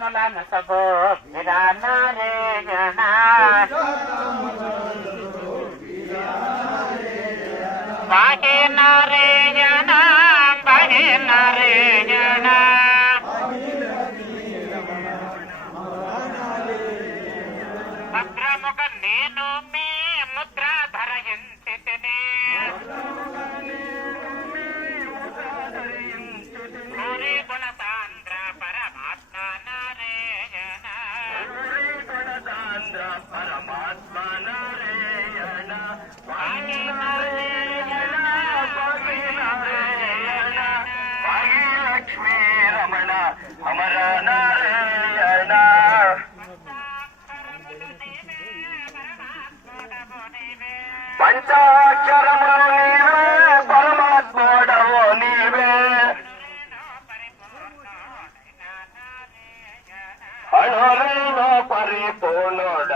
పంచాక్షరములను సభో నారాయణ బాహే నారాయణ పరమాత్మ నారాయణ బాహే నారాయణ బాహే నారాయణ లక్ష్మీ రమణ అమర నారాయణ అణురైన పరిపూర్ణుడ.